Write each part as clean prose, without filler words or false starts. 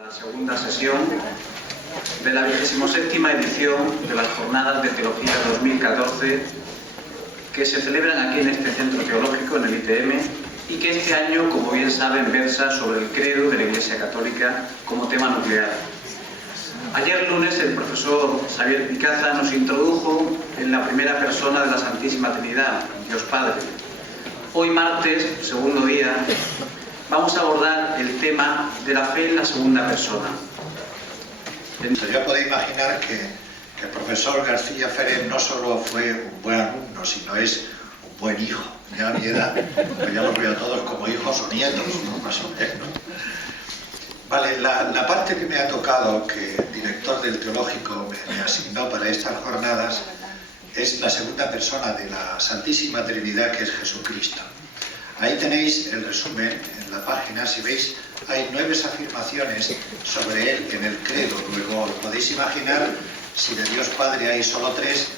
La segunda sesión de la 27ª edición de las Jornadas de Teología 2014 que se celebran aquí en este centro teológico, en el ITM, y que este año, como bien saben, versa sobre el credo de la Iglesia Católica como tema nuclear. Ayer lunes el profesor Xavier Picaza nos introdujo en la primera persona de la Santísima Trinidad, Dios Padre. Hoy martes, segundo día, vamos a abordar el tema de la fe en la segunda persona. Ya podéis imaginar que el profesor García Ferrer no solo fue un buen alumno, sino es un buen hijo. Ya a mi edad, pues ya los veo a todos como hijos o nietos, ¿no? Más o menos. Vale, la parte que me ha tocado, que el director del teológico me asignó para estas jornadas, es la segunda persona de la Santísima Trinidad, que es Jesucristo. Ahí tenéis el resumen en la página. Si veis, hay 9 afirmaciones sobre él en el credo. Luego podéis imaginar, si de Dios Padre hay solo 3,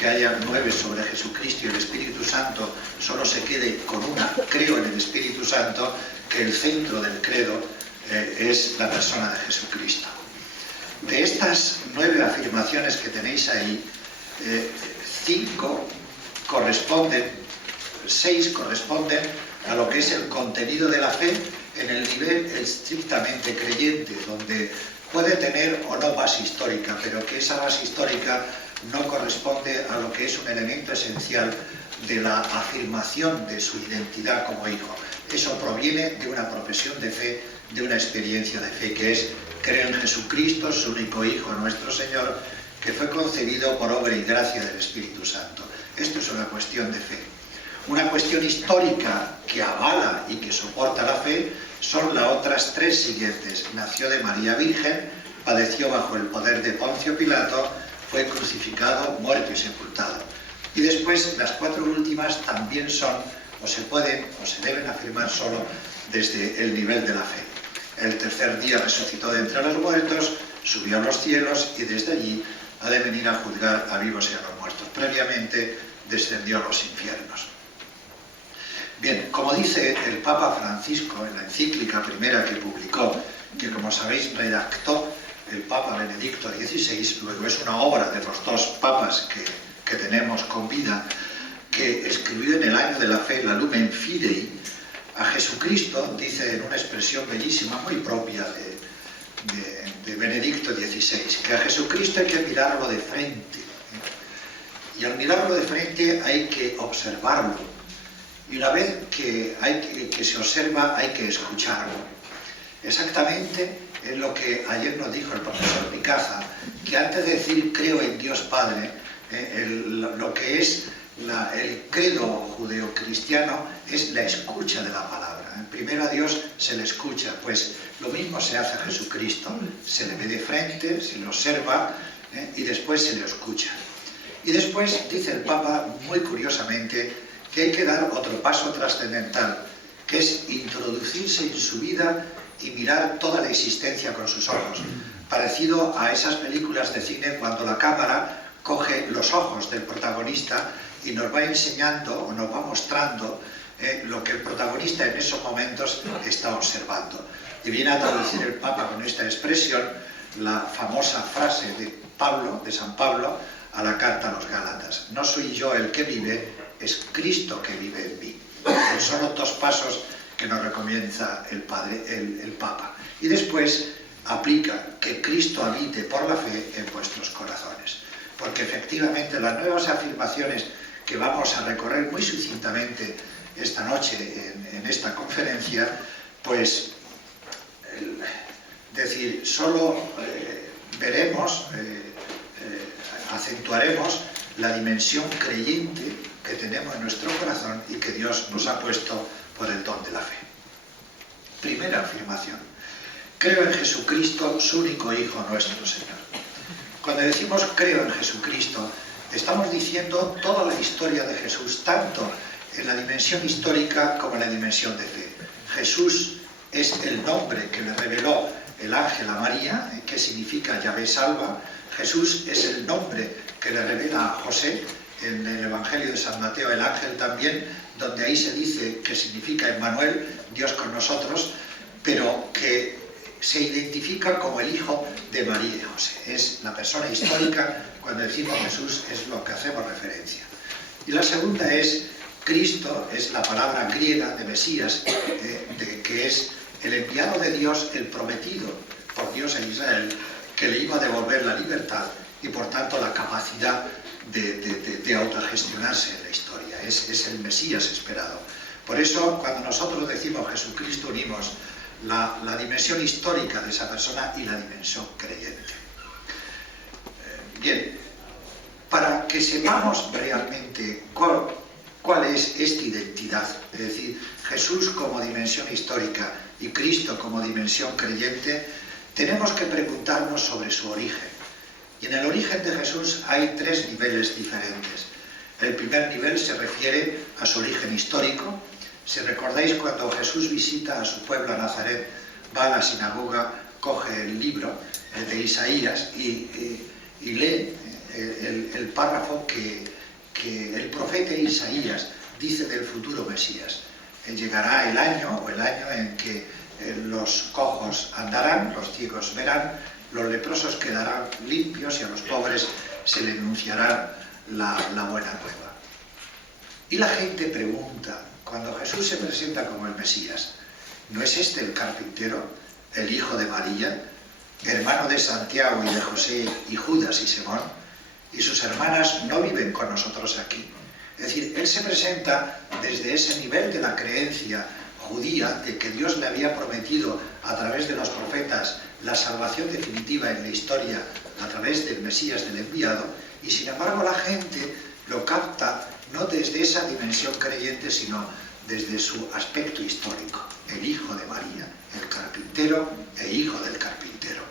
que haya 9 sobre Jesucristo y el Espíritu Santo solo se quede con una, creo en el Espíritu Santo, que el centro del credo es la persona de Jesucristo. De estas 9 afirmaciones que tenéis ahí, 6 corresponden a lo que es el contenido de la fe en el nivel estrictamente creyente, donde puede tener o no base histórica, pero que esa base histórica no corresponde a lo que es un elemento esencial de la afirmación de su identidad como hijo. Eso proviene de una profesión de fe, de una experiencia de fe, que es: creo en Jesucristo, su único Hijo, nuestro Señor, que fue concebido por obra y gracia del Espíritu Santo. Esto es una cuestión de fe. Una cuestión histórica que avala y que soporta la fe son las otras 3 siguientes. Nació de María Virgen, padeció bajo el poder de Poncio Pilato, fue crucificado, muerto y sepultado. Y después las 4 últimas también son, o se pueden, o se deben afirmar solo desde el nivel de la fe. El tercer día resucitó de entre los muertos, subió a los cielos y desde allí ha de venir a juzgar a vivos y a los muertos. Previamente descendió a los infiernos. Bien, como dice el Papa Francisco en la encíclica primera que publicó, que como sabéis redactó el Papa Benedicto XVI, luego es una obra de los 2 papas que tenemos con vida, que escribió en el año de la fe, la Lumen Fidei, a Jesucristo, dice en una expresión bellísima, muy propia de Benedicto XVI, que a Jesucristo hay que mirarlo de frente. Y al mirarlo de frente hay que observarlo. Y una vez que se observa, hay que escucharlo. Exactamente es lo que ayer nos dijo el profesor Picaza, que antes de decir creo en Dios Padre, lo que es el credo judeocristiano es la escucha de la palabra. Primero a Dios se le escucha, pues lo mismo se hace a Jesucristo. Se le ve de frente, se le observa y después se le escucha. Y después dice el Papa, muy curiosamente, que hay que dar otro paso trascendental, que es introducirse en su vida y mirar toda la existencia con sus ojos, parecido a esas películas de cine cuando la cámara coge los ojos del protagonista y nos va enseñando o nos va mostrando lo que el protagonista en esos momentos está observando. Y viene a traducir el Papa con esta expresión la famosa frase de San Pablo a la carta a los Gálatas: no soy yo el que vive, es Cristo que vive en mí. Son los 2 pasos que nos recomienda el Papa. Y después aplica que Cristo habite por la fe en vuestros corazones. Porque efectivamente las nuevas afirmaciones que vamos a recorrer muy sucintamente esta noche en esta conferencia, pues solo veremos, acentuaremos la dimensión creyente que tenemos en nuestro corazón y que Dios nos ha puesto por el don de la fe. Primera afirmación: creo en Jesucristo, su único Hijo, nuestro Señor. Cuando decimos creo en Jesucristo, estamos diciendo toda la historia de Jesús, tanto en la dimensión histórica como en la dimensión de fe. Jesús es el nombre que le reveló el ángel a María, que significa Yahvé salva. Jesús es el nombre que le revela a José en el Evangelio de San Mateo, el ángel también, donde ahí se dice que significa Emmanuel, Dios con nosotros, pero que se identifica como el hijo de María y José. Es la persona histórica, cuando decimos Jesús es lo que hacemos referencia. Y la segunda es Cristo, es la palabra griega de Mesías, que es el enviado de Dios, el prometido por Dios en Israel, que le iba a devolver la libertad y por tanto la capacidad de autogestionarse en la historia. Es el Mesías esperado. Por eso, cuando nosotros decimos Jesucristo, unimos la dimensión histórica de esa persona y la dimensión creyente. Bien, para que sepamos realmente cuál es esta identidad, es decir, Jesús como dimensión histórica y Cristo como dimensión creyente, tenemos que preguntarnos sobre su origen. Y en el origen de Jesús hay tres niveles diferentes. El primer nivel se refiere a su origen histórico. Si recordáis, cuando Jesús visita a su pueblo, a Nazaret, va a la sinagoga, coge el libro de Isaías y lee el párrafo que el profeta Isaías dice del futuro Mesías. Llegará el año en que los cojos andarán, los ciegos verán, los leprosos quedarán limpios y a los pobres se les anunciará la buena nueva. Y la gente pregunta, cuando Jesús se presenta como el Mesías, ¿no es este el carpintero, el hijo de María, hermano de Santiago y de José y Judas y Simón? Y sus hermanas no viven con nosotros aquí. Es decir, él se presenta desde ese nivel de la creencia judía de que Dios le había prometido a través de los profetas la salvación definitiva en la historia a través del Mesías, del enviado, y sin embargo la gente lo capta no desde esa dimensión creyente, sino desde su aspecto histórico, el hijo de María, el carpintero e hijo del carpintero.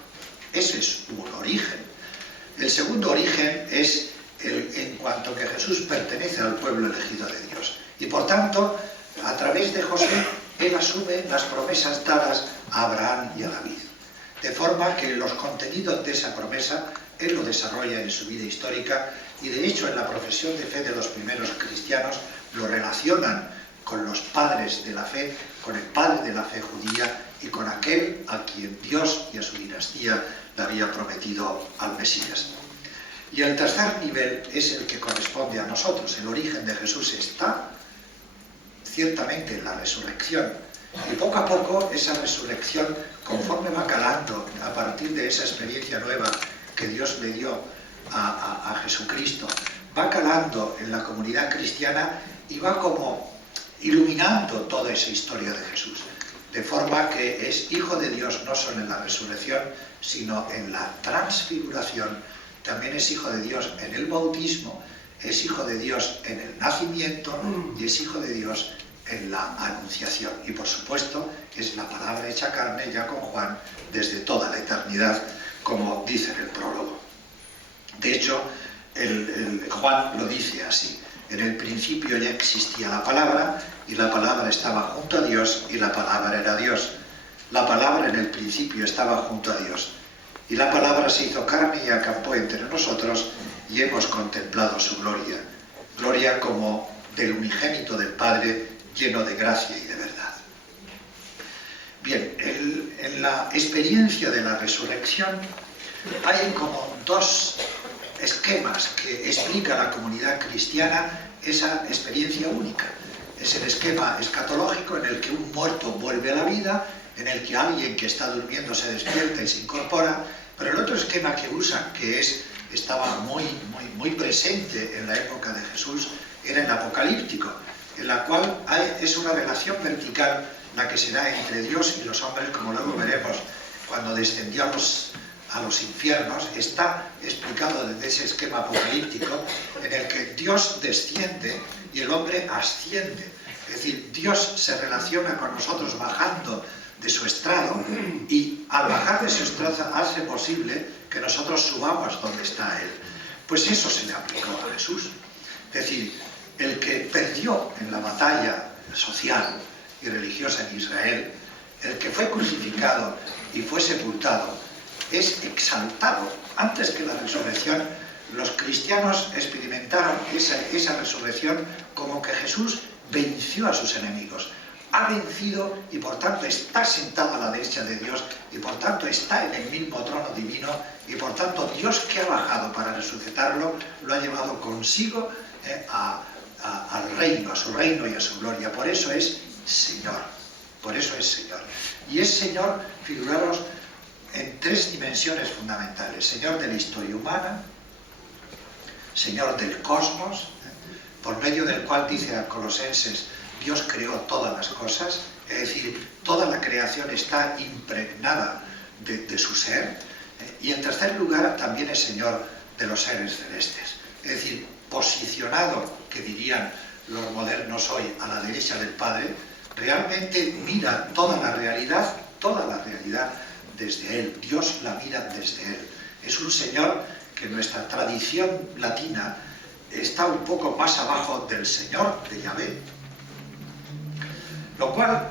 Ese es un origen. El segundo origen es en cuanto que Jesús pertenece al pueblo elegido de Dios. Y por tanto, a través de José, él asume las promesas dadas a Abraham y a David. De forma que los contenidos de esa promesa, él lo desarrolla en su vida histórica y de hecho en la profesión de fe de los primeros cristianos lo relacionan con los padres de la fe, con el padre de la fe judía y con aquel a quien Dios y a su dinastía le había prometido al Mesías. Y el tercer nivel es el que corresponde a nosotros. El origen de Jesús está ciertamente en la resurrección. Y poco a poco esa resurrección, conforme va calando a partir de esa experiencia nueva que Dios le dio a Jesucristo, va calando en la comunidad cristiana y va como iluminando toda esa historia de Jesús. De forma que es hijo de Dios no solo en la resurrección, sino en la transfiguración. También es hijo de Dios en el bautismo, es hijo de Dios en el nacimiento y es hijo de Dios en la anunciación. Y por supuesto es la palabra hecha carne ya con Juan desde toda la eternidad, como dice en el prólogo. De hecho, Juan lo dice así: en el principio ya existía la palabra y la palabra estaba junto a Dios y la palabra era Dios. La palabra en el principio estaba junto a Dios. Y la palabra se hizo carne y acampó entre nosotros y hemos contemplado su gloria. Gloria como del unigénito del Padre, lleno de gracia y de verdad. Bien, en la experiencia de la resurrección hay como dos esquemas que explica la comunidad cristiana esa experiencia única. Es el esquema escatológico en el que un muerto vuelve a la vida, en el que alguien que está durmiendo se despierta y se incorpora, pero el otro esquema que usan, que estaba muy presente en la época de Jesús, era el apocalíptico, en la cual es una relación vertical la que se da entre Dios y los hombres, como luego veremos cuando descendió a los infiernos. Está explicado desde ese esquema apocalíptico en el que Dios desciende y el hombre asciende. Es decir, Dios se relaciona con nosotros bajando de su estrado y al bajar de su estrado hace posible que nosotros subamos donde está Él. Pues eso se le aplicó a Jesús. Es decir, el que perdió en la batalla social y religiosa en Israel, el que fue crucificado y fue sepultado, es exaltado. Antes que la resurrección, los cristianos experimentaron esa resurrección como que Jesús venció a sus enemigos. ha vencido y por tanto está sentado a la derecha de Dios y por tanto está en el mismo trono divino y por tanto Dios que ha bajado para resucitarlo lo ha llevado consigo al reino, a su reino y a su gloria. Por eso es Señor, por eso es Señor. Y es Señor, figuraros, en tres dimensiones fundamentales: Señor de la historia humana, Señor del cosmos, por medio del cual dice a Colosenses, Dios creó todas las cosas, es decir, toda la creación está impregnada de su ser, y en tercer lugar también es Señor de los seres celestes, es decir, posicionado, que dirían los modernos hoy, a la derecha del Padre, realmente mira toda la realidad desde Él. Dios la mira desde Él. Es un Señor que en nuestra tradición latina está un poco más abajo del Señor, de Yahvé, lo cual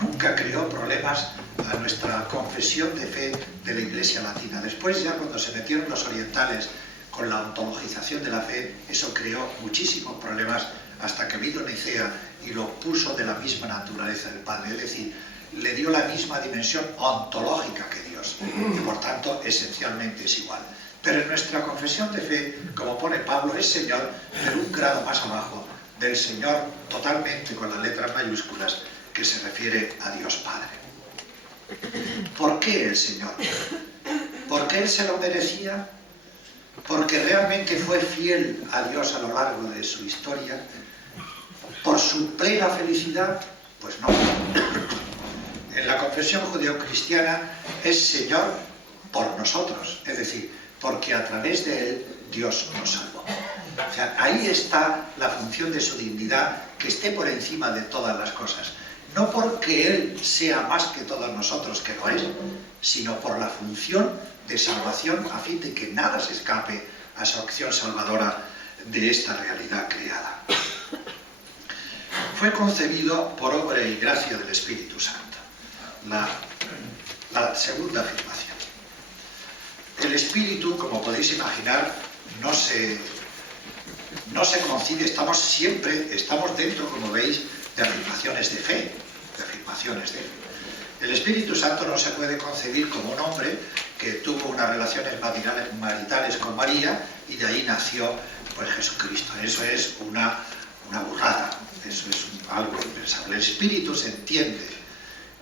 nunca creó problemas a nuestra confesión de fe de la Iglesia latina. Después, ya cuando se metieron los orientales con la ontologización de la fe, eso creó muchísimos problemas hasta que vino Nicea y lo puso de la misma naturaleza del Padre, es decir, le dio la misma dimensión ontológica que Dios y por tanto esencialmente es igual. Pero en nuestra confesión de fe, como pone Pablo, es Señor, pero un grado más abajo del Señor, totalmente con las letras mayúsculas, que se refiere a Dios Padre. ¿Por qué el Señor? ¿Porque Él se lo merecía? ¿Porque realmente fue fiel a Dios a lo largo de su historia? ¿Por su plena felicidad? Pues no. En la confesión judeocristiana es Señor por nosotros, es decir, porque a través de Él Dios nos salvó. O sea, ahí está la función de su dignidad, que esté por encima de todas las cosas. No porque Él sea más que todos nosotros, que lo es, sino por la función de salvación, a fin de que nada se escape a su acción salvadora de esta realidad creada. Fue concebido por obra y gracia del Espíritu Santo. La segunda afirmación. El Espíritu, como podéis imaginar, no se concibe, estamos dentro, como veis, de afirmaciones de fe, El Espíritu Santo no se puede concebir como un hombre que tuvo unas relaciones maritales con María y de ahí nació pues Jesucristo. Eso es una burrada, eso es algo impensable. El Espíritu se entiende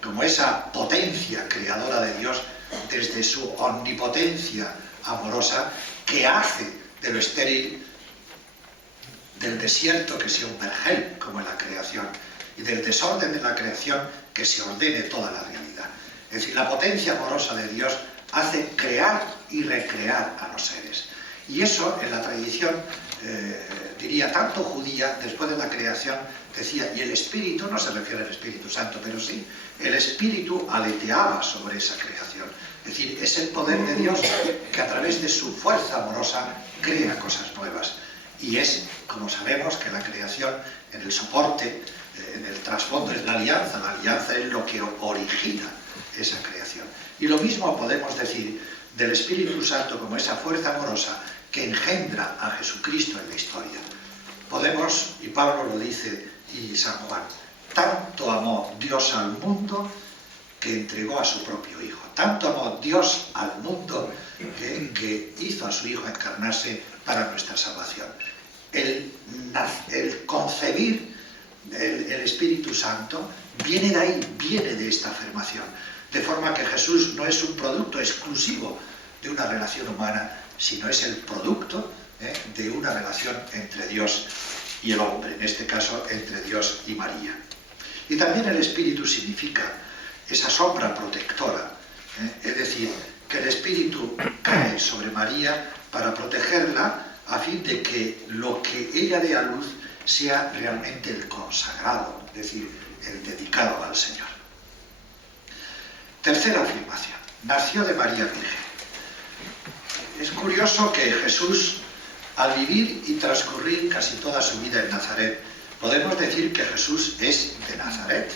como esa potencia creadora de Dios desde su omnipotencia amorosa, que hace de lo estéril, del desierto que sea un vergel, como en la creación, y del desorden de la creación que se ordene toda la realidad. Es decir, la potencia amorosa de Dios hace crear y recrear a los seres. Y eso, en la tradición, diría, tanto judía, después de la creación, decía, y el Espíritu, no se refiere al Espíritu Santo, pero sí, el Espíritu aleteaba sobre esa creación. Es decir, es el poder de Dios que a través de su fuerza amorosa crea cosas nuevas. Y es, como sabemos, que la creación, en el soporte, en el trasfondo, es la alianza es lo que origina esa creación. Y lo mismo podemos decir del Espíritu Santo como esa fuerza amorosa que engendra a Jesucristo en la historia. Podemos, y Pablo lo dice, y San Juan, tanto amó Dios al mundo que entregó a su propio Hijo. Tanto amó Dios al mundo que hizo a su Hijo encarnarse para nuestra salvación. El concebir el Espíritu Santo viene de ahí, viene de esta afirmación. De forma que Jesús no es un producto exclusivo de una relación humana, sino es el producto de una relación entre Dios y el hombre, en este caso entre Dios y María. Y también el Espíritu significa esa sombra protectora, es decir, que el Espíritu cae sobre María para protegerla a fin de que lo que ella dé a luz sea realmente el consagrado, es decir, el dedicado al Señor. Tercera afirmación, nació de María Virgen. Es curioso que Jesús, al vivir y transcurrir casi toda su vida en Nazaret, podemos decir que Jesús es de Nazaret.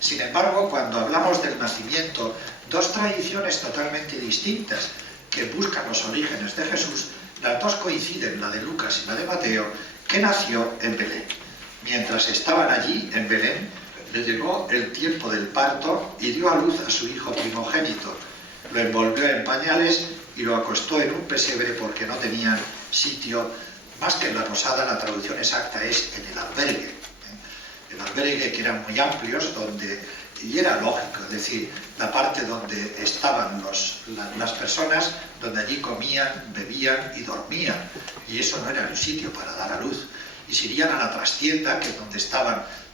Sin embargo, cuando hablamos del nacimiento, dos tradiciones totalmente distintas que buscan los orígenes de Jesús, las dos coinciden, la de Lucas y la de Mateo, que nació en Belén. Mientras estaban allí, en Belén, le llegó el tiempo del parto y dio a luz a su hijo primogénito. Lo envolvió en pañales y lo acostó en un pesebre porque no tenían sitio, más que en la posada. La traducción exacta es en el albergue. El albergue, que eran muy amplios, y era lógico, es decir, la parte donde estaban las personas, donde allí comían, bebían y dormían, y eso no era un sitio para dar a luz. Y se irían a la trastienda, que es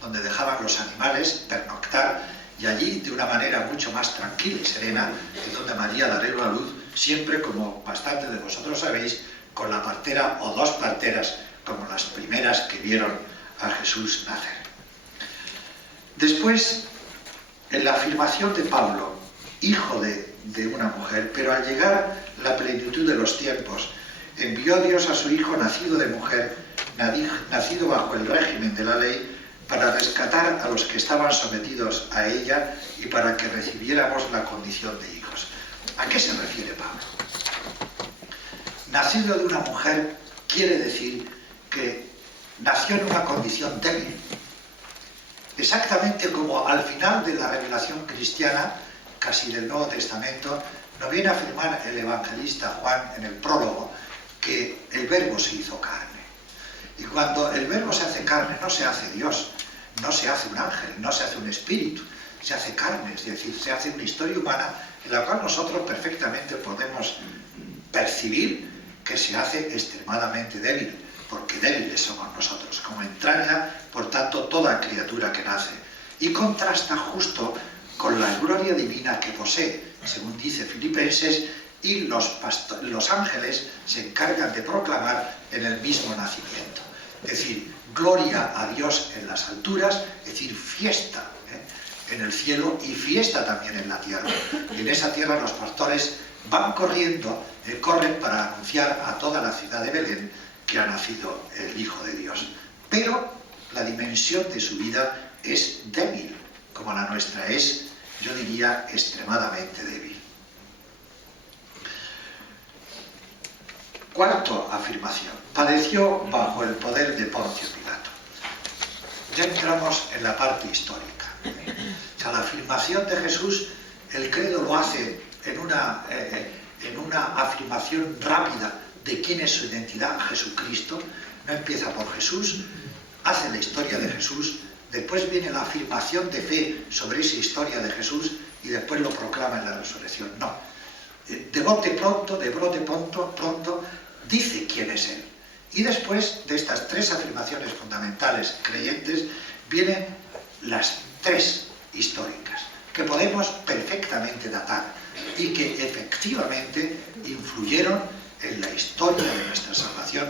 donde dejaban los animales, pernoctar, y allí, de una manera mucho más tranquila y serena, es donde María daría a luz, siempre, como bastante de vosotros sabéis, con la partera o dos parteras, como las primeras que vieron a Jesús nacer. Después, en la afirmación de Pablo, hijo de una mujer, pero al llegar la plenitud de los tiempos, envió Dios a su hijo nacido de mujer, nacido bajo el régimen de la ley, para rescatar a los que estaban sometidos a ella y para que recibiéramos la condición de hijos. ¿A qué se refiere Pablo? Nacido de una mujer quiere decir que nació en una condición débil. Exactamente como al final de la revelación cristiana, casi del Nuevo Testamento, nos viene a afirmar el evangelista Juan en el prólogo que el Verbo se hizo carne. Y cuando el Verbo se hace carne, no se hace Dios, no se hace un ángel, no se hace un espíritu, se hace carne, es decir, se hace una historia humana en la cual nosotros perfectamente podemos percibir que se hace extremadamente débil, porque débiles somos nosotros, como entraña, por tanto, toda criatura que nace, y contrasta justo con la gloria divina que posee, según dice Filipenses, y los ángeles se encargan de proclamar en el mismo nacimiento. Es decir, gloria a Dios en las alturas, es decir, fiesta en el cielo y fiesta también en la tierra. Y en esa tierra los pastores van corriendo, corren para anunciar a toda la ciudad de Belén que ha nacido el Hijo de Dios. Pero la dimensión de su vida es débil, como la nuestra es, yo diría, extremadamente débil. Cuarta afirmación. Padeció bajo el poder de Poncio Pilato. Ya entramos en la parte histórica. O sea, la afirmación de Jesús, el credo lo hace en una afirmación rápida de quién es su identidad, Jesucristo. No empieza por Jesús, hace la historia de Jesús, después viene la afirmación de fe sobre esa historia de Jesús y después lo proclama en la resurrección. No. De bote pronto, dice quién es Él. Y después de estas tres afirmaciones fundamentales creyentes, vienen las tres históricas, que podemos perfectamente datar y que efectivamente influyeron en la historia de nuestra salvación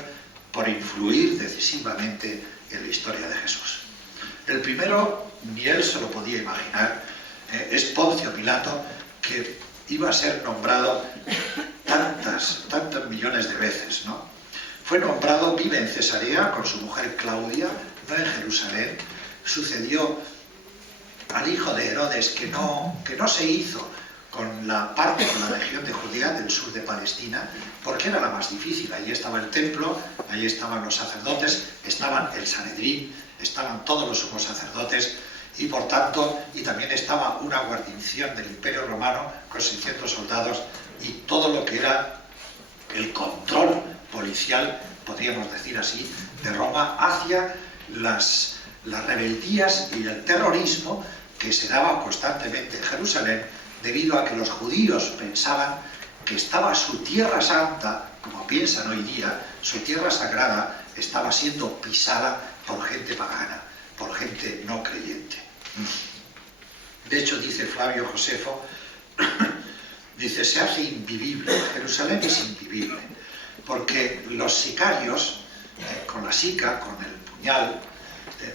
por influir decisivamente en la historia de Jesús. El primero, ni él se lo podía imaginar, es Poncio Pilato, que iba a ser nombrado tantos millones de veces, ¿no? Fue nombrado, vive en Cesarea con su mujer Claudia, no en Jerusalén. Sucedió al hijo de Herodes que no se hizo con la región de Judea, del sur de Palestina, porque era la más difícil. Allí estaba el templo, allí estaban los sacerdotes, estaban el Sanedrín, estaban todos los sumos sacerdotes, y por tanto, y también estaba una guarnición del Imperio Romano con 600 soldados y todo lo que era el control policial, podríamos decir así, de Roma hacia las rebeldías y el terrorismo que se daba constantemente en Jerusalén, debido a que los judíos pensaban que estaba su tierra santa, como piensan hoy día, su tierra sagrada estaba siendo pisada por gente pagana, por gente no creyente. De hecho, dice Flavio Josefo, dice, se hace invivible, Jerusalén es invivible, porque los sicarios, con la sica, con el puñal,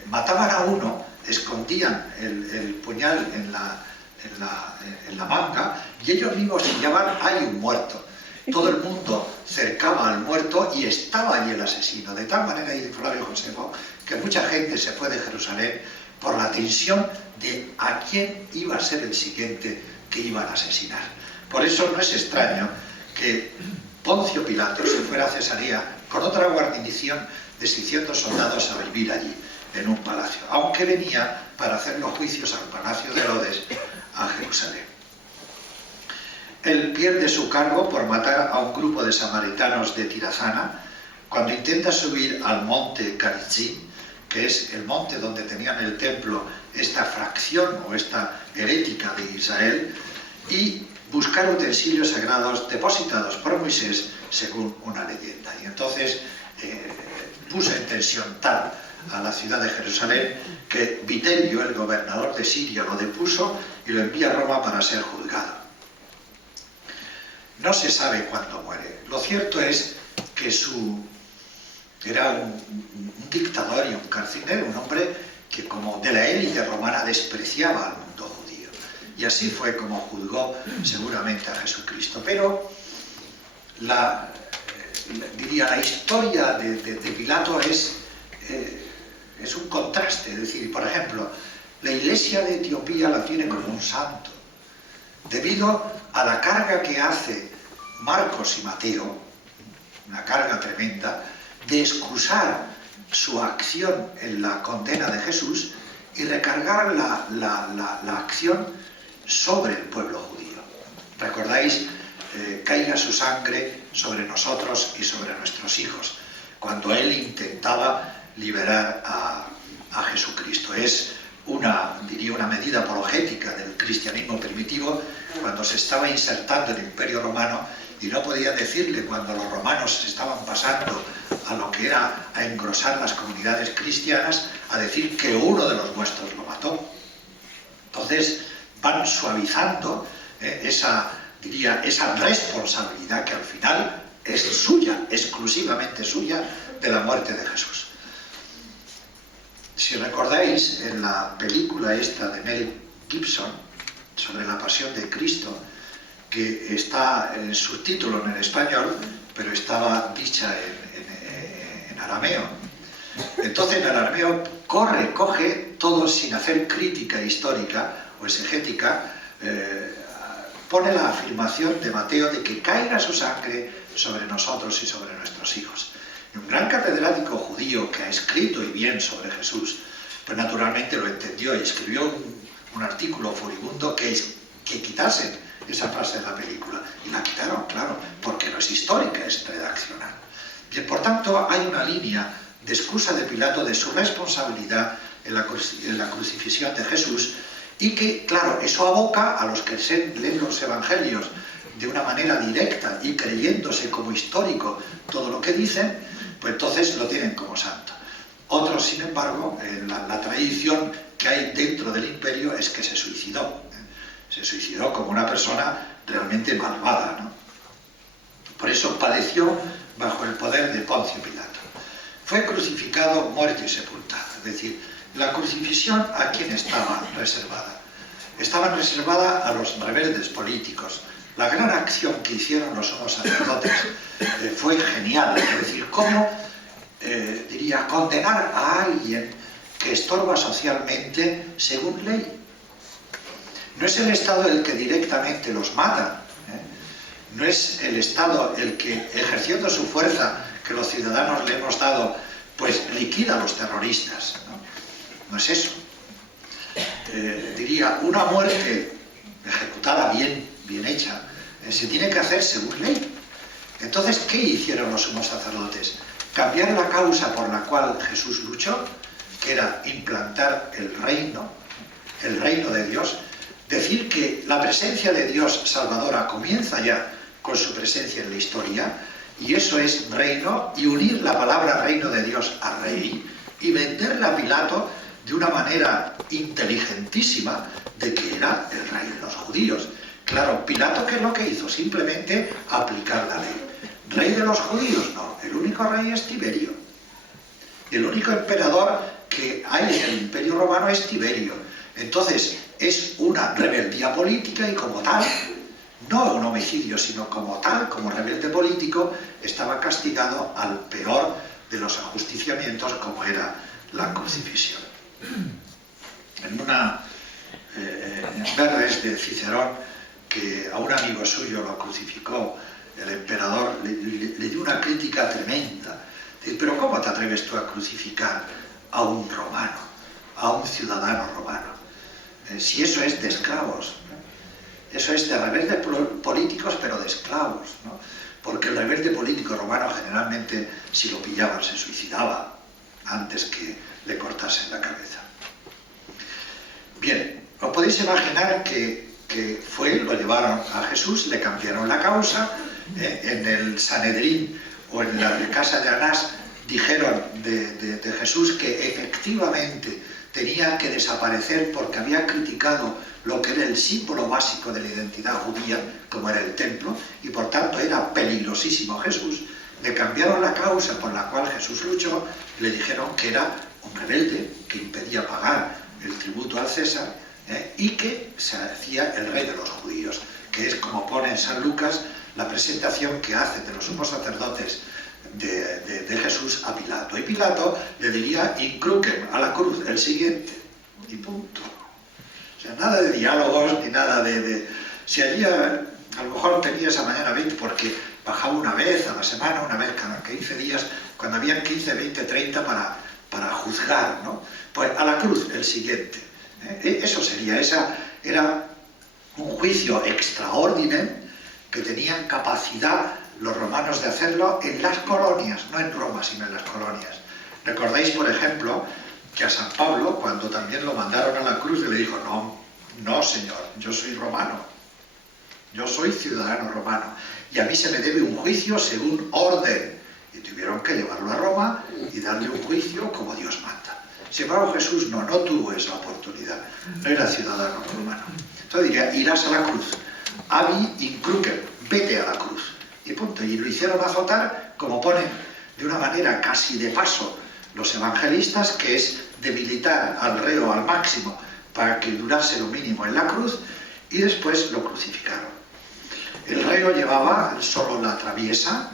mataban a uno, escondían el puñal en la manga y ellos mismos señalaban, hay un muerto. Todo el mundo cercaba al muerto y estaba allí el asesino. De tal manera, dice Flavio Josefo, que mucha gente se fue de Jerusalén por la tensión de a quién iba a ser el siguiente que iban a asesinar. Por eso no es extraño que Poncio Pilato se fuera a Cesarea con otra guarnición de 600 soldados a vivir allí. en un palacio, aunque venía para hacer los juicios al palacio de Herodes a Jerusalén. Él pierde su cargo por matar a un grupo de samaritanos de Tirazana cuando intenta subir al monte Garizim, que es el monte donde tenían el templo esta fracción o esta herética de Israel, y buscar utensilios sagrados depositados por Moisés según una leyenda. Y entonces puso en tensión tal a la ciudad de Jerusalén que Vitelio, el gobernador de Siria, lo depuso y lo envía a Roma para ser juzgado. No se sabe cuándo muere. Lo cierto es que era un dictador y un carcelero, un hombre que como de la élite romana despreciaba al mundo judío. Y así fue como juzgó seguramente a Jesucristo. Pero la historia de Pilato es un contraste. Es decir, por ejemplo, la Iglesia de Etiopía la tiene como un santo, debido a la carga que hace Marcos y Mateo, una carga tremenda, de excusar su acción en la condena de Jesús y recargar la acción sobre el pueblo judío. ¿Recordáis? Caiga su sangre sobre nosotros y sobre nuestros hijos, cuando él intentaba liberar a Jesucristo. Es una medida apologética del cristianismo primitivo, cuando se estaba insertando el Imperio Romano y no podía decirle, cuando los romanos estaban pasando a lo que era a engrosar las comunidades cristianas, a decir que uno de los vuestros lo mató. Entonces van suavizando esa responsabilidad que al final es suya, exclusivamente suya, de la muerte de Jesús. Si recordáis, en la película esta de Mel Gibson sobre la pasión de Cristo, que está en subtítulo en español, pero estaba dicha en arameo. Entonces en arameo coge todo sin hacer crítica histórica o exegética, pone la afirmación de Mateo de que caiga su sangre sobre nosotros y sobre nuestros hijos. Y un gran catedrático judío que ha escrito y bien sobre Jesús, pues naturalmente lo entendió y escribió un artículo furibundo que quitasen esa frase de la película. Y la quitaron, claro, porque no es histórica, es redaccional. Bien, por tanto, hay una línea de excusa de Pilato de su responsabilidad en la crucifixión de Jesús, y que, claro, eso aboca a los que leen los evangelios de una manera directa y creyéndose como histórico todo lo que dicen, pues entonces lo tienen como santo. Otros, sin embargo, la tradición que hay dentro del imperio es que se suicidó. Se suicidó como una persona realmente malvada, ¿no? Por eso padeció bajo el poder de Poncio Pilato. Fue crucificado, muerto y sepultado. Es decir, la crucifixión, ¿a quién estaba reservada? Estaba reservada a los rebeldes políticos. La gran acción que hicieron los sumos sacerdotes fue genial. Es decir, cómo, condenar a alguien que estorba socialmente según ley. No es el Estado el que directamente los mata, no es el Estado el que, ejerciendo su fuerza que los ciudadanos le hemos dado, pues liquida a los terroristas, no es eso. Una muerte ejecutada bien hecha, se tiene que hacer según ley. Entonces, ¿qué hicieron los sumos sacerdotes? Cambiar la causa por la cual Jesús luchó, que era implantar el reino de Dios, decir que la presencia de Dios salvadora comienza ya con su presencia en la historia, y eso es reino, y unir la palabra reino de Dios a rey, y venderla a Pilato de una manera inteligentísima de que era el rey de los judíos. Claro, Pilato, ¿qué es lo que hizo? Simplemente aplicar la ley. ¿Rey de los judíos? No, el único rey es Tiberio. Y el único emperador que hay en el Imperio Romano es Tiberio. Entonces, es una rebeldía política y como tal, no un homicidio, sino como tal, como rebelde político, estaba castigado al peor de los ajusticiamientos, como era la crucifixión. En Verres de Cicerón, que a un amigo suyo lo crucificó el emperador, le dio una crítica tremenda. Dice, pero ¿cómo te atreves tú a crucificar a un romano, a un ciudadano romano. Si eso es de esclavos, ¿no? Eso es de rebeldes políticos, pero de esclavos, ¿no? Porque el rebelde político romano generalmente, si lo pillaban, se suicidaba antes que le cortasen la cabeza. Bien, os podéis imaginar que lo llevaron a Jesús, le cambiaron la causa, en el Sanedrín o en la casa de Anás dijeron de Jesús que efectivamente tenía que desaparecer porque había criticado lo que era el símbolo básico de la identidad judía, como era el templo, y por tanto era peligrosísimo Jesús. Le cambiaron la causa por la cual Jesús luchó y le dijeron que era un rebelde que impedía pagar el tributo al César, y que se hacía el rey de los judíos, que es como pone en San Lucas la presentación que hace de los sumos sacerdotes de Jesús a Pilato. Y Pilato le diría in crucem, a la cruz, el siguiente, y punto. O sea, nada de diálogos ni nada de... Si allí a lo mejor tenía esa mañana 20 porque bajaba una vez a la semana, una vez cada 15 días, cuando habían 15, 20, 30 para juzgar, ¿no? Pues a la cruz, el siguiente. Eso sería, era un juicio extraordinario que tenían capacidad los romanos de hacerlo en las colonias, no en Roma, sino en las colonias. ¿Recordáis, por ejemplo, que a San Pablo, cuando también lo mandaron a la cruz, le dijo, no, señor, yo soy romano, yo soy ciudadano romano, y a mí se me debe un juicio según orden, y tuvieron que llevarlo a Roma y darle un juicio como Dios manda. Sin embargo, Jesús no tuvo esa oportunidad, no era ciudadano romano. Entonces diría, irás a la cruz, abi in crucem, vete a la cruz, y punto. Y lo hicieron azotar, como ponen de una manera casi de paso los evangelistas, que es debilitar al reo al máximo para que durase lo mínimo en la cruz, y después lo crucificaron. El reo llevaba solo la traviesa,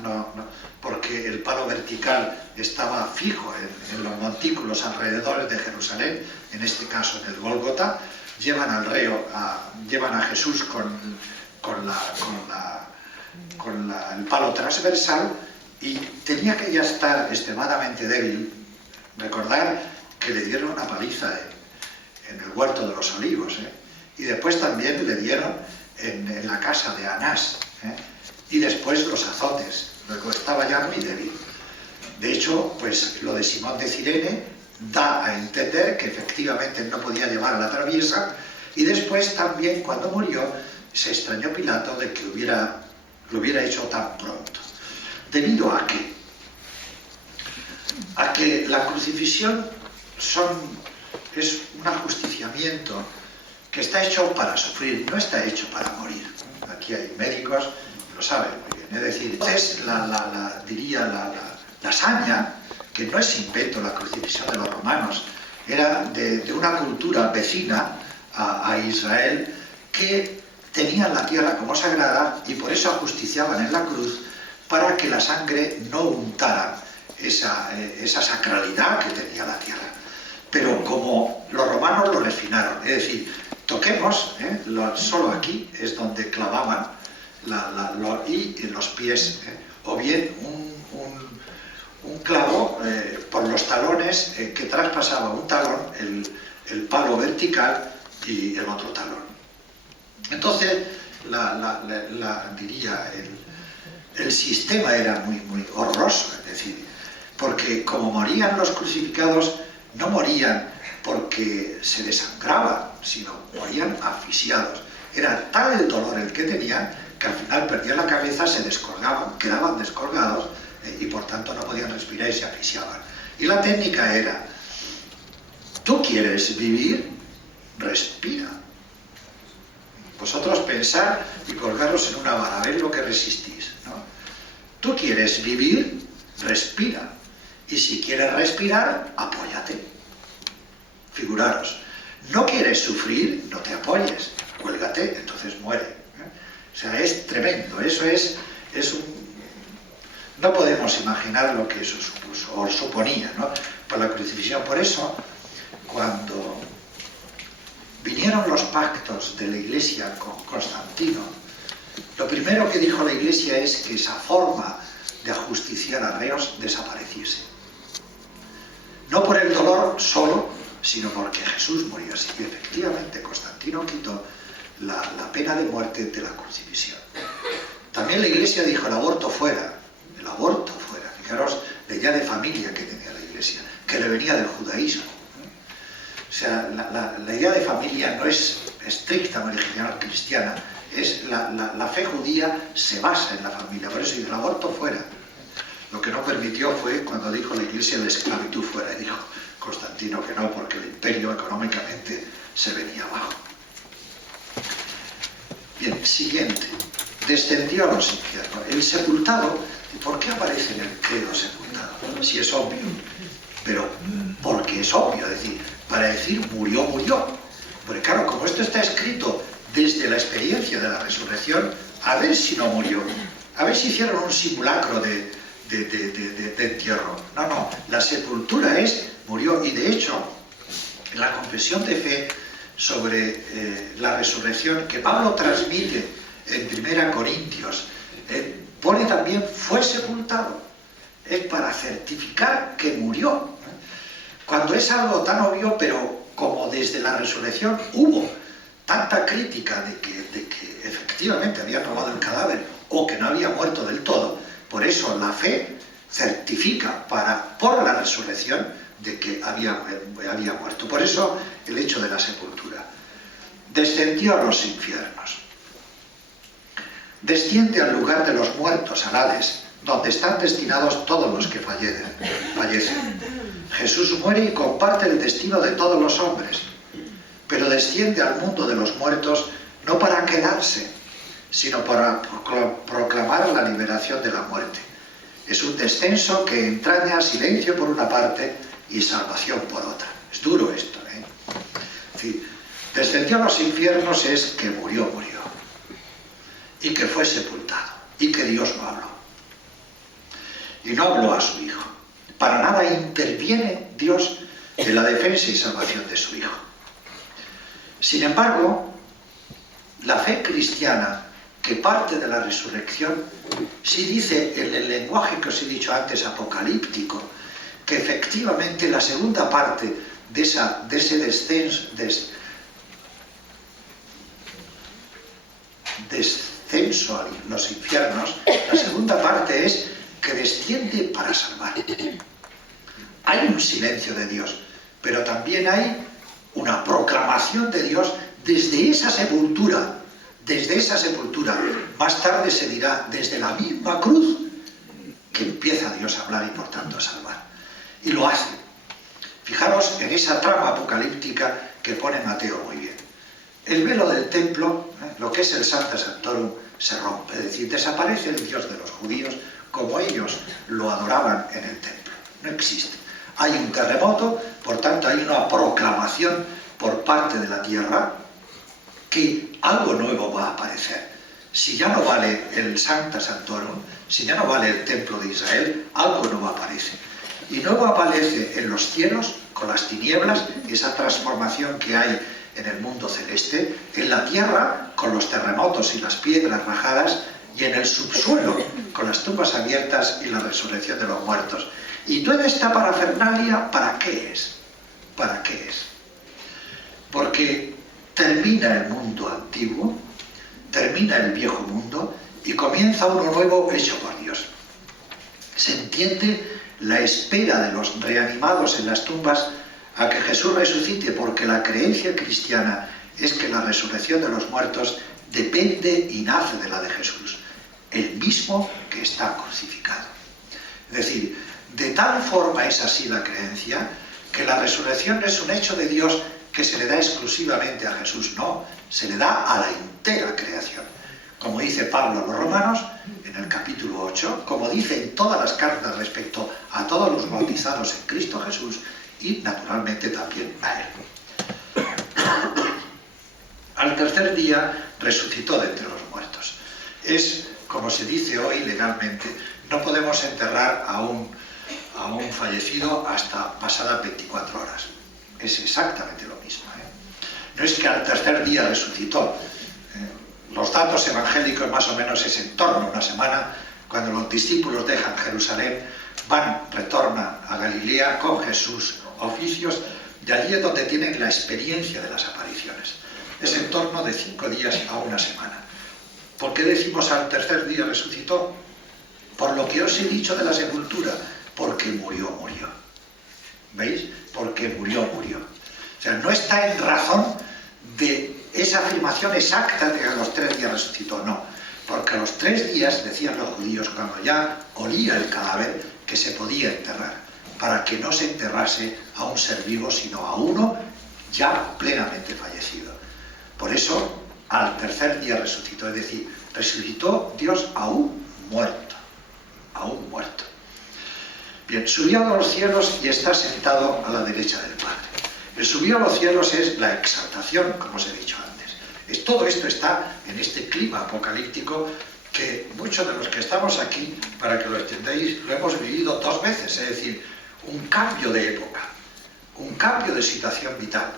porque el palo vertical estaba fijo en los montículos alrededor de Jerusalén, en este caso en el Gólgota. Llevan al reo, llevan a Jesús con el palo transversal, y tenía que ya estar extremadamente débil. Recordar que le dieron una paliza en el huerto de los olivos, y después también le dieron en la casa de Anás, y después los azotes. Luego estaba ya muy débil. De hecho, pues lo de Simón de Cirene da a entender que efectivamente no podía llevar a la traviesa, y después también cuando murió se extrañó Pilato de que lo hubiera hecho tan pronto. ¿Debido a qué? A que la crucifixión es un ajusticiamiento que está hecho para sufrir, no está hecho para morir. Aquí hay médicos que lo saben muy bien. Es decir, es la saña, que no es invento la crucifixión de los romanos, era de una cultura vecina a Israel, que tenían la tierra como sagrada y por eso ajusticiaban en la cruz, para que la sangre no untara esa sacralidad que tenía la tierra. Pero como los romanos lo refinaron, es decir, toquemos, solo aquí es donde clavaban y en los pies, o bien un clavo por los talones que traspasaba un talón, el palo vertical, y el otro talón. Entonces, el sistema era muy horroroso, es decir, porque como morían los crucificados, no morían porque se desangraban, sino morían asfixiados. Era tal el dolor el que tenían que al final perdían la cabeza, se descolgaban, quedaban descolgados, y por tanto no podían respirar y se asfixiaban. Y la técnica era, ¿tú quieres vivir? Respira. Vosotros pensad y colgaros en una vara, a ver lo que resistís, ¿no? Tú quieres vivir, respira. Y si quieres respirar, apóyate. Figuraros. No quieres sufrir, no te apoyes. Cuélgate, entonces muere. O sea, es tremendo. Eso es no podemos imaginar lo que eso supuso, o suponía, ¿no? Por la crucifixión. Por eso, cuando vinieron los pactos de la Iglesia con Constantino, lo primero que dijo la Iglesia es que esa forma de ajusticiar a reos desapareciese. No por el dolor dolor solo, sino porque Jesús murió así. Y efectivamente Constantino quitó la pena de muerte de la crucifixión. También la Iglesia dijo el aborto fuera, el aborto fuera. Fijaros la idea de familia que tenía la Iglesia, que le venía del judaísmo. O sea, la idea de familia no es estricta original cristiana, es la fe judía se basa en la familia, por eso dice el aborto fuera. Lo que no permitió fue cuando dijo la Iglesia la esclavitud fuera, y dijo Constantino que no, porque el imperio económicamente se venía abajo. Bien, siguiente. Descendió a los infiernos. El sepultado, ¿por qué aparece en el credo sepultado? Si es obvio. Pero, porque es obvio, es decir, para decir murió, murió. Porque claro, como esto está escrito desde la experiencia de la resurrección, a ver si no murió. A ver si hicieron un simulacro de entierro. No, no, la sepultura es murió. Y de hecho, en la confesión de fe sobre la resurrección que Pablo transmite en 1 Corintios, pone también fue sepultado. Es para certificar que murió. Cuando es algo tan obvio, pero como desde la resurrección hubo tanta crítica de que efectivamente habían robado el cadáver o que no había muerto del todo, por eso la fe certifica por la resurrección de que había muerto. Por eso el hecho de la sepultura. Descendió a los infiernos. Desciende al lugar de los muertos, al Hades, donde están destinados todos los que fallecen. Jesús muere y comparte el destino de todos los hombres, pero desciende al mundo de los muertos no para quedarse, sino para proclamar la liberación de la muerte. Es un descenso que entraña silencio por una parte y salvación por otra. Es duro esto, ¿eh? Es decir, descendió a los infiernos es que murió, y que fue sepultado, y que Dios no habló. Y no habló a su Hijo. Para nada interviene Dios en la defensa y salvación de su Hijo. Sin embargo, la fe cristiana, que parte de la resurrección, sí dice en el lenguaje que os he dicho antes, apocalíptico, que efectivamente la segunda parte de ese descenso a los infiernos, la segunda parte es que desciende para salvar. Hay un silencio de Dios, pero también hay una proclamación de Dios desde esa sepultura. Desde esa sepultura, más tarde se dirá, desde la misma cruz, que empieza Dios a hablar y por tanto a salvar. Y lo hace. Fijaros en esa trama apocalíptica que pone Mateo muy bien. El velo del templo, lo que es el Sancta Sanctorum, se rompe, es decir, desaparece el Dios de los judíos como ellos lo adoraban en el templo. No existe. Hay un terremoto, por tanto hay una proclamación por parte de la tierra que algo nuevo va a aparecer. Si ya no vale el Sancta Sanctorum, si ya no vale el templo de Israel, algo nuevo aparece. Y nuevo aparece en los cielos, con las tinieblas, esa transformación que hay en el mundo celeste, en la tierra, con los terremotos y las piedras rajadas, y en el subsuelo, con las tumbas abiertas y la resurrección de los muertos. Y toda esta parafernalia, ¿para qué es? ¿Para qué es? Porque termina el mundo antiguo, termina el viejo mundo y comienza uno nuevo hecho por Dios. Se entiende la espera de los reanimados en las tumbas a que Jesús resucite, porque la creencia cristiana es que la resurrección de los muertos depende y nace de la de Jesús, el mismo que está crucificado. Es decir, de tal forma es así la creencia que la resurrección no es un hecho de Dios que se le da exclusivamente a Jesús, no, se le da a la entera creación. Como dice Pablo a los romanos en el capítulo 8, como dice en todas las cartas respecto a todos los bautizados en Cristo Jesús y naturalmente también a Él. Al tercer día resucitó de entre los muertos. Es, como se dice hoy legalmente, no podemos enterrar a un fallecido hasta pasadas 24 horas. Es exactamente lo mismo, ¿eh? No es que al tercer día resucitó. Los datos evangélicos más o menos es en torno a una semana, cuando los discípulos dejan Jerusalén, retornan a Galilea con Jesús oficios, de allí es donde tienen la experiencia de las apariciones. Es en torno de 5 días a una semana. ¿Por qué decimos al tercer día resucitó? Por lo que os he dicho de la sepultura, porque murió. ¿Veis? Porque murió. O sea, no está en razón de esa afirmación exacta de que a los 3 días resucitó, no. Porque a los 3 días, decían los judíos, cuando ya olía el cadáver, que se podía enterrar, para que no se enterrase a un ser vivo, sino a uno ya plenamente fallecido. Por eso, al tercer día resucitó, es decir, resucitó Dios aún muerto. Bien, subió a los cielos y está sentado a la derecha del Padre. El subió a los cielos es la exaltación, como os he dicho antes. Todo esto está en este clima apocalíptico que muchos de los que estamos aquí, para que lo entendáis, lo hemos vivido 2 veces, es decir, un cambio de época, un cambio de situación vital,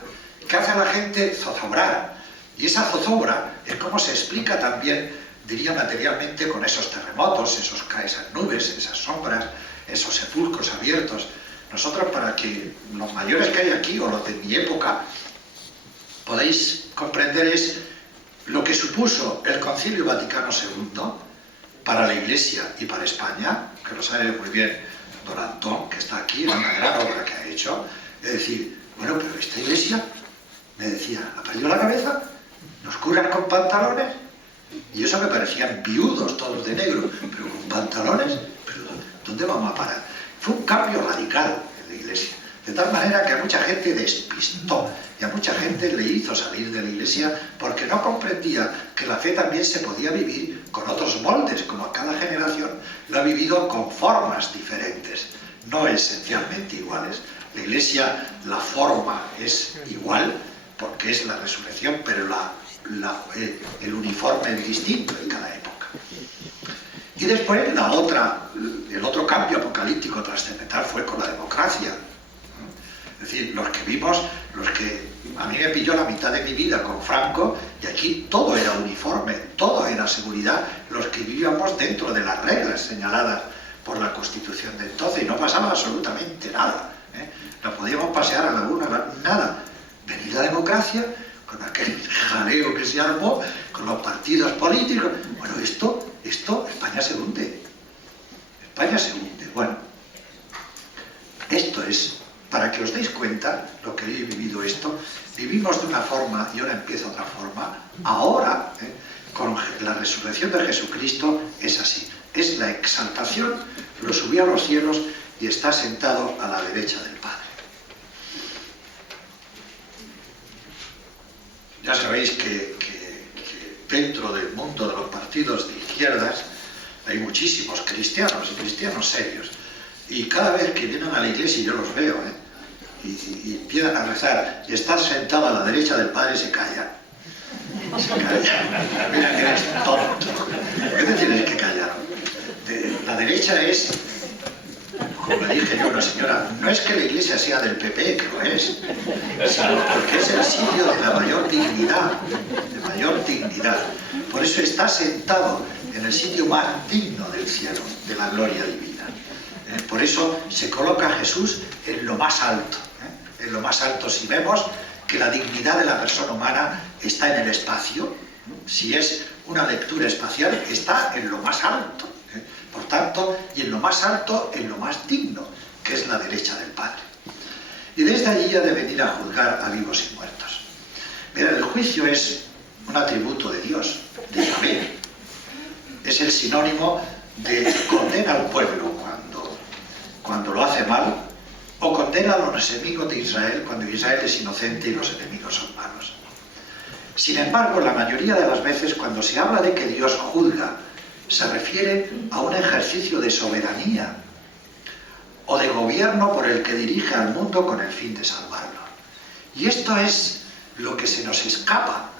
que hace a la gente zozobrar. Y esa zozobra es como se explica también, diría materialmente, con esos terremotos, esas nubes, esas sombras, esos sepulcros abiertos. Nosotros, para que los mayores que hay aquí, o los de mi época, podáis comprender es lo que supuso el Concilio Vaticano II para la Iglesia y para España, que lo sabe muy bien don Antón, que está aquí, en una gran obra que ha hecho. Es decir, bueno, pero esta Iglesia, me decía, ¿ha perdido la cabeza? ¿Los curas con pantalones? Y eso me parecían viudos, todos de negro, pero con pantalones, ¿pero dónde vamos a parar? Fue un cambio radical en la Iglesia, de tal manera que a mucha gente despistó y a mucha gente le hizo salir de la Iglesia porque no comprendía que la fe también se podía vivir con otros moldes, como cada generación lo ha vivido con formas diferentes, no esencialmente iguales. La Iglesia, la forma es igual porque es la resurrección, pero el uniforme es distinto en cada época. Y después el otro cambio apocalíptico trascendental fue con la democracia. Es decir, los que vimos, a mí me pilló la mitad de mi vida con Franco, y aquí todo era uniforme, todo era seguridad, los que vivíamos dentro de las reglas señaladas por la Constitución de entonces, y no pasaba absolutamente nada. No podíamos pasear a la luna, nada. Venir la democracia, con aquel jaleo que se armó, con los partidos políticos. Bueno, esto España se hunde. España se hunde. Bueno, esto es, para que os deis cuenta, lo que he vivido esto, vivimos de una forma y ahora empieza otra forma. Ahora, con la resurrección de Jesucristo, es así. Es la exaltación, lo subió a los cielos y está sentado a la derecha del Padre. Ya sabéis que dentro del mundo de los partidos de izquierdas hay muchísimos cristianos, y cristianos serios. Y cada vez que vienen a la iglesia, y yo los veo, y empiezan a rezar, y estar sentado a la derecha del Padre, se callan. Se callan. Mira que eres tonto. ¿Qué te tienes que callar? La derecha es, como le dije yo a una señora, no es que la iglesia sea del PP, que lo es, sino porque es el sitio de la mayor dignidad, Por eso está sentado en el sitio más digno del cielo, de la gloria divina. Por eso se coloca a Jesús en lo más alto. En lo más alto, si vemos que la dignidad de la persona humana está en el espacio, si es una lectura espacial, está en lo más alto. Por tanto, y en lo más alto, en lo más digno, que es la derecha del Padre. Y desde allí ha de venir a juzgar a vivos y muertos. Mira, el juicio es un atributo de Dios, de Yahvé. Es el sinónimo de condena al pueblo cuando lo hace mal, o condena a los enemigos de Israel cuando Israel es inocente y los enemigos son malos. Sin embargo, la mayoría de las veces, cuando se habla de que Dios juzga, se refiere a un ejercicio de soberanía o de gobierno por el que dirige al mundo con el fin de salvarlo. Y esto es lo que se nos escapa.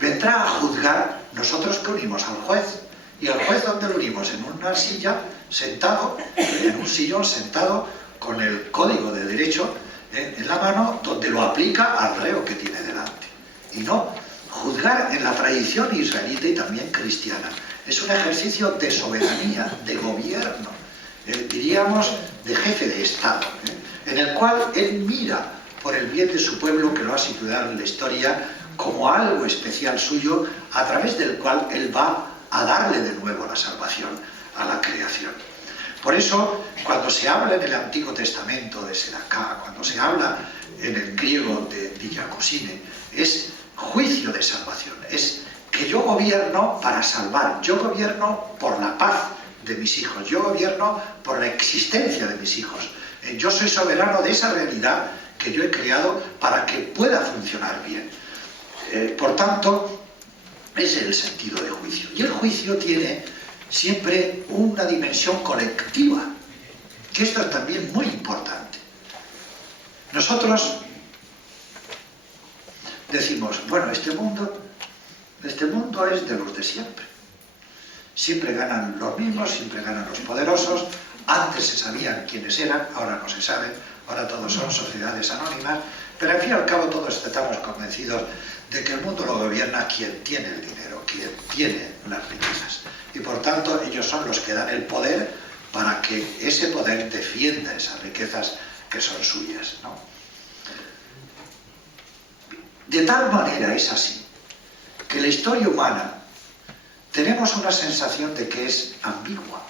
Vendrá a juzgar, nosotros que unimos al juez. ¿Y al juez dónde lo unimos? En una silla, sentado, en un sillón sentado, con el código de derecho en la mano, donde lo aplica al reo que tiene delante. Y no, juzgar en la tradición israelita y también cristiana es un ejercicio de soberanía, de gobierno, diríamos de jefe de Estado. en el cual él mira por el bien de su pueblo, que lo ha situado en la historia como algo especial suyo, a través del cual él va a darle de nuevo la salvación a la creación. Por eso, cuando se habla en el Antiguo Testamento de Sedaká, cuando se habla en el griego de diakosine, es juicio de salvación, es que yo gobierno para salvar, yo gobierno por la paz de mis hijos, yo gobierno por la existencia de mis hijos. Yo soy soberano de esa realidad que yo he creado para que pueda funcionar bien. Por tanto, ese es el sentido de juicio. Y el juicio tiene siempre una dimensión colectiva, que esto es también muy importante. Nosotros decimos, bueno, este mundo es de los de siempre. Siempre ganan los mismos, siempre ganan los poderosos. Antes se sabían quiénes eran, ahora no se saben, ahora todos son sociedades anónimas, pero al fin y al cabo todos estamos convencidos de que el mundo lo gobierna quien tiene el dinero, quien tiene las riquezas. Y por tanto ellos son los que dan el poder para que ese poder defienda esas riquezas que son suyas, ¿no? De tal manera es así, que la historia humana tenemos una sensación de que es ambigua,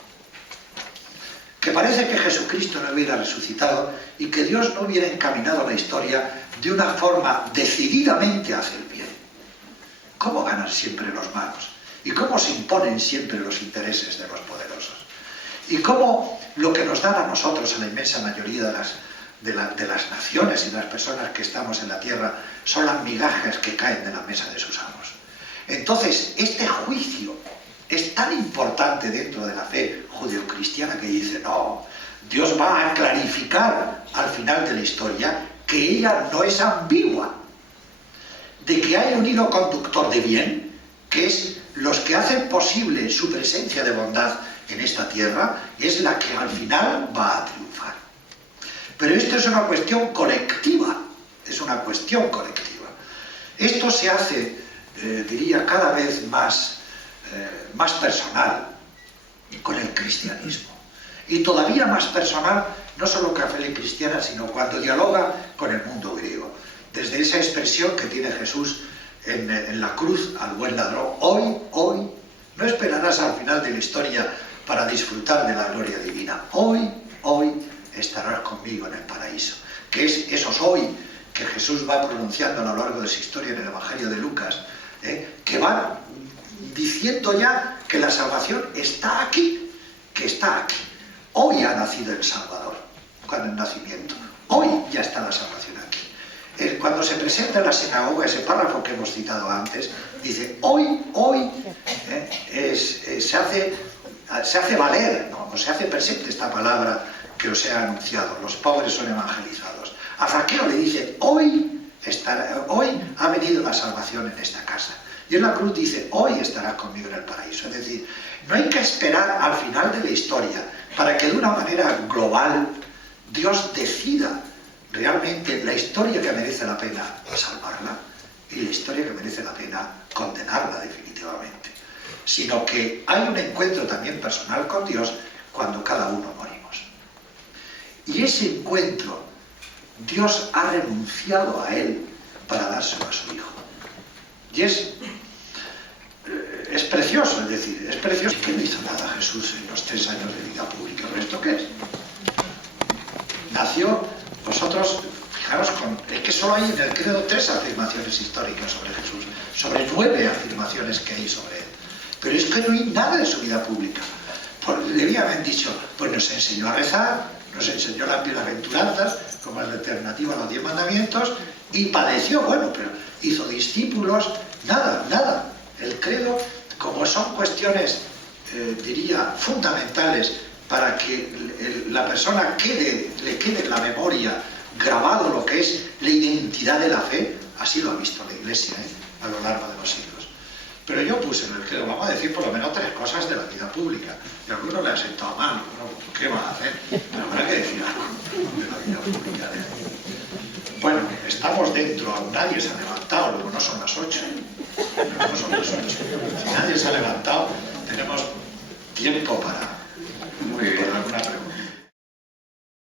que parece que Jesucristo no hubiera resucitado y que Dios no hubiera encaminado la historia de una forma decididamente hacia el bien. ¿Cómo ganan siempre los malos? ¿Y cómo se imponen siempre los intereses de los poderosos? ¿Y cómo lo que nos dan a nosotros, a la inmensa mayoría de las naciones y de las personas que estamos en la tierra, son las migajas que caen de la mesa de sus amos? Entonces, este juicio es tan importante dentro de la fe judeocristiana que dice, no, Dios va a clarificar al final de la historia que ella no es ambigua, de que hay un hilo conductor de bien, que es los que hacen posible su presencia de bondad en esta tierra, es la que al final va a triunfar. Pero esto es una cuestión colectiva, es una cuestión colectiva. Esto se hace, diría, cada vez más personal con el cristianismo. Y todavía más personal, no solo con la fe cristiana, sino cuando dialoga con el mundo griego. Desde esa expresión que tiene Jesús en la cruz al buen ladrón, hoy, no esperarás al final de la historia para disfrutar de la gloria divina. Hoy estarás conmigo en el paraíso. Que es esos hoy que Jesús va pronunciando a lo largo de su historia en el Evangelio de Lucas, que van diciendo ya que la salvación está aquí, que está aquí. Hoy ha nacido el Salvador, con el nacimiento. Hoy ya está la salvación aquí. Cuando se presenta en la sinagoga, ese párrafo que hemos citado antes, dice, hoy se hace valer, no se hace presente esta palabra que os he anunciado, los pobres son evangelizados. A Zaqueo le dice, hoy ha venido la salvación en esta casa. Y en la cruz dice, hoy estarás conmigo en el paraíso. Es decir, no hay que esperar al final de la historia para que de una manera global Dios decida realmente la historia que merece la pena salvarla y la historia que merece la pena condenarla definitivamente. Sino que hay un encuentro también personal con Dios cuando cada uno morimos. Y ese encuentro, Dios ha renunciado a él para dárselo a su Hijo. Y es precioso, es decir, es precioso. ¿Qué no hizo nada Jesús en los 3 años de vida pública? ¿Pero esto qué es? Nació, vosotros, fijaros, es que solo hay en el credo 3 afirmaciones históricas sobre Jesús, sobre 9 afirmaciones que hay sobre él. Pero es que no hay nada de su vida pública. Le habían dicho, pues nos enseñó a rezar, nos enseñó las bienaventuranzas como alternativa a los 10 mandamientos y padeció, bueno, pero hizo discípulos, nada. El credo, como son cuestiones, diría, fundamentales para que la persona le quede en la memoria grabado lo que es la identidad de la fe, así lo ha visto la Iglesia a lo largo de los siglos. Pero yo puse en el credo, vamos a decir por lo menos 3 cosas de la vida pública. Y a algunos le ha sentado mal, ¿qué va a hacer? Pero habrá que decir algo de la vida pública. Bueno, estamos dentro, aún nadie se ha levantado, luego no son las 8. No son las 8. Si nadie se ha levantado, tenemos tiempo para... Muy bien.